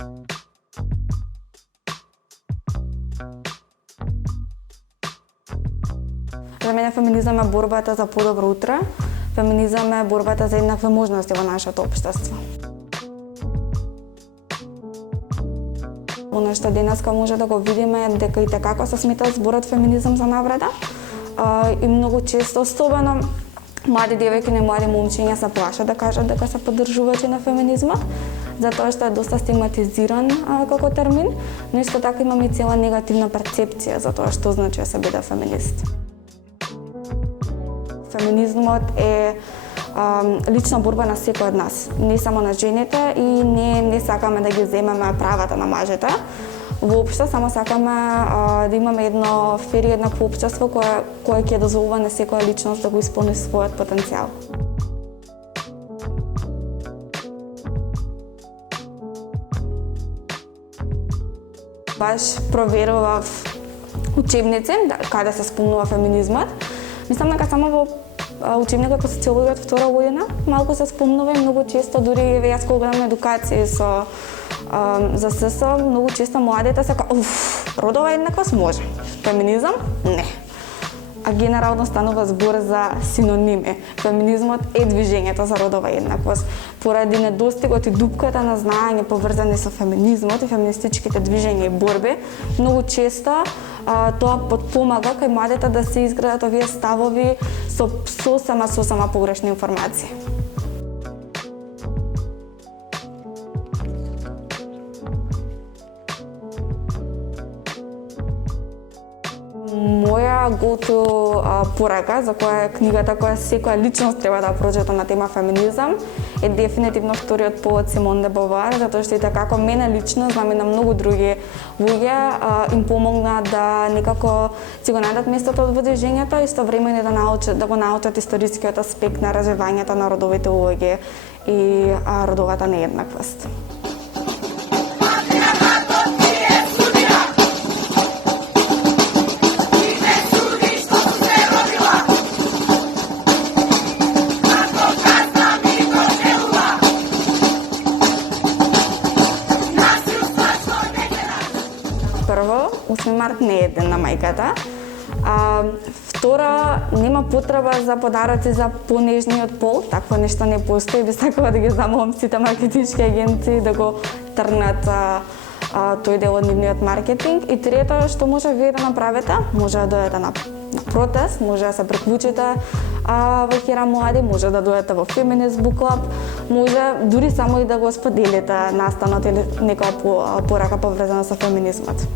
За мене феминизам е борбата за подобро утре. Феминизам е борбата за еднакви можности во нашето општество. Оно што денеска може да го видиме дека и како се смета зборот феминизам за навреда. И многу често, особено млади девојки и млади момчиња се плашат да кажат дека се поддржувачи на феминизмот, затоа што е доста стигматизиран како термин, но исто така имаме и цела негативна перцепција за тоа што значи да се биде феминист. Феминизмот е лична борба на секој од нас, не само на жените, и не сакаме да ги земеме правата на мажите. Воопшто само сакаме да имаме едно фер и еднакво општество кое ќе дозволува на секоја личност да го исполни својот потенцијал. Баш проверував учебници каде се спомнува феминизмот. Мислам дека само во учебникот по социологија од втора година малку се спомнува и многу често, дури јас кога гледам едукација за СС, многу често младите се родова еднаквост може, феминизам не. А генерално станува збор за синоними. Феминизмот е движењето за родова еднаквост. Поради недостигот и дупката на знаење поврзани со феминизмот и феминистичките движења и борби, многу често тоа потпомага кај младите да се изградат овие ставови со сосема погрешни информации. Моја go-to порака, за која е книгата која секоја личност треба да прочита на тема феминизам, е дефинитивно вториот повод Симон де Бовар, затоа што и како мене лично, знам и на многу други луѓе, им помогна да некако си го најдат местото во движењето и истовремено да го научат историскиот аспект на развивањето на родовите улоги и родовата нееднаквост. Прво, 8 март не е ден на мајката. Втора, нема потреба за подароци за понежниот пол, такво нешто не постои. Би сакала да ги замолам сите маркетички агенции да го тргнат тој дел од нивниот маркетинг. И трето, што може вие да направите, може да дојдете на протест, може да се приклучите во Хера Млади, може да дојдете во Feminist Book Club, може дури само и да го споделите настанот или некоја порака поврзана со феминизмот.